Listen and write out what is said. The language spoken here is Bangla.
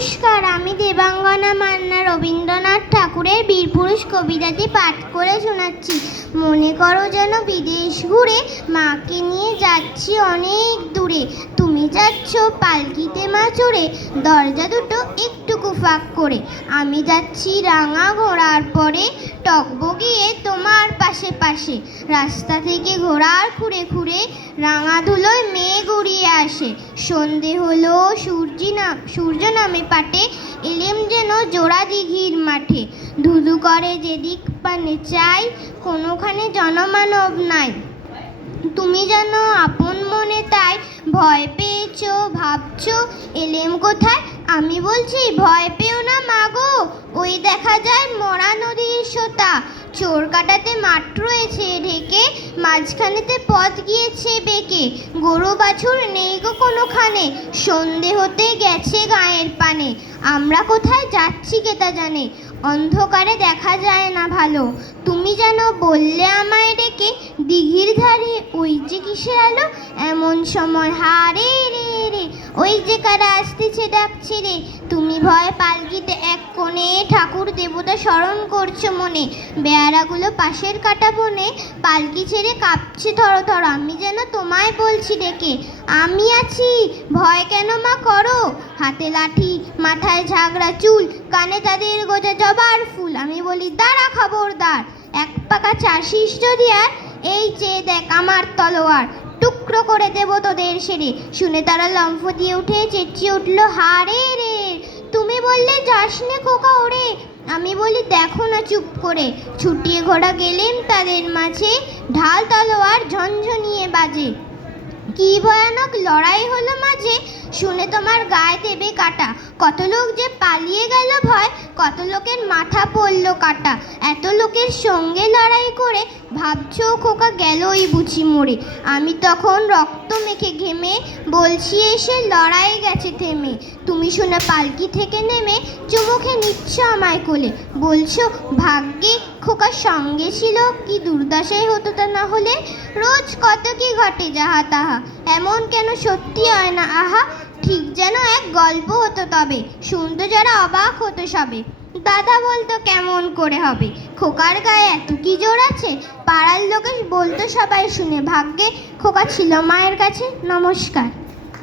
নমস্কার, আমি দেবাঙ্গনা মান্না রবীন্দ্রনাথ ঠাকুরের বীরপুরুষ কবিতাটি পাঠ করে শোনাচ্ছি। মনে করো যেন বিদেশ ঘুরে মাকে নিয়ে যাচ্ছি অনেক দূরে। তুমি যাচ্ছ পালকিতে মা চড়ে, দরজা দুটো একটুকু ফাঁক করে। আমি যাচ্ছি রাঙা ঘোড়ার পরে, টকবগিয়ে তোমার পাশে পাশে। রাস্তা থেকে ঘোড়ার খুঁড়ে খুঁড়ে রাঙা ধুলোয় মেঘ উড়িয়ে আসে। সন্ধে হলো, সূর্য নামে পাটে, এলেম যেন জোড়া দিঘির মাঠে। ধুধু করে যেদিক পানে চাই, কোনোখানে জনমানব নাই। তুমি যেন আপন মনে তাই ভয় পেয়েছো, ভাবছো এলেম কোথায়। আমি বলছি ভয় পেও না মাগো, ওই দেখা যায় মরা নদীর সোতা। চোর কাটাতে মাঠ রয়েছে ঢেকে, মাঝখানেতে পথ গিয়েছে বেঁকে। গরু বাছুর নেই গো কোনোখানে, সন্ধে হতে গেছে গায়ের পানে। আমরা কোথায় যাচ্ছি কে তা জানে, অন্ধকারে দেখা যায় না ভালো। তুমি যেন বললে আমায় ডেকে, দিঘির ধারে ওই যে কিসের আলো। এমন সময় হারে রে রে, ওই যে কারা আসতেছে ডাকছে রে। তুমি ভয় পালকিতে এক কোণে, ঠাকুর দেবতা স্মরণ করছো মনে। বেয়ারাগুলো পাশের কাটা বনে, পালকি ছেড়ে কাঁপছে থর থর। আমি যেন তোমায় বলছি ডেকে, আমি আছি, ভয় কেন মা করো। হাতে লাঠি, মাথায় ঝাগড়া চুল, কানে তাদের গোজা জবার ফুল। আমি বলি দাঁড়া খবরদার, এক পাকা চাষিস যদি আর, এই চেয়ে দেখ আমার তলোয়ার, টুকরো করে দেবো তোদের সেরে। শুনে তারা লম্ফ দিয়ে উঠে চেঁচিয়ে উঠলো হারে রে। তুমি বললে যাস নে খোকা ওরে, আমি বলি দেখো না চুপ করে। ছুটিয়ে ঘোড়া গেলেন তাদের মাঝে, ঢাল তলোয়ার ঝনঝনিয়ে বাজে। কি ভয়ানক লড়াই হলো মাঝে, শুনে তোমার গায়ে দেবে কাটা। কত লোক যে পালিয়ে গেল ভয়, কত লোকের মাথা পড়ল কাটা। এত লোকের সঙ্গে লড়াই করে, ভাবছো খোকা গেলই বুঝি মরে। আমি তখন রক্ত মেখে ঘেমে বলছি এসে লড়াই গেছে থেমে। তুমি শুনে পালকি থেকে নেমে চুমুখে নিচ্ছ আমায় কোলে, বলছো ভাগ্যে খোকার সঙ্গে ছিল, কি দুর্দশাই হতো তা না হলে। রোজ কত কি ঘটে যাহা তাহা, এমন কেন সত্যি হয় না আহা। ঠিক যেন এক গল্প হতো তবে, শুনতো যারা অবাক হতো সবে। দাদা বলতো কেমন করে হবে, খোকার গায়ে এত কি জোর আছে। পাড়ার লোকে বলতো সবাই শুনে, ভাগ্যে খোকা ছিল মায়ের কাছে। নমস্কার।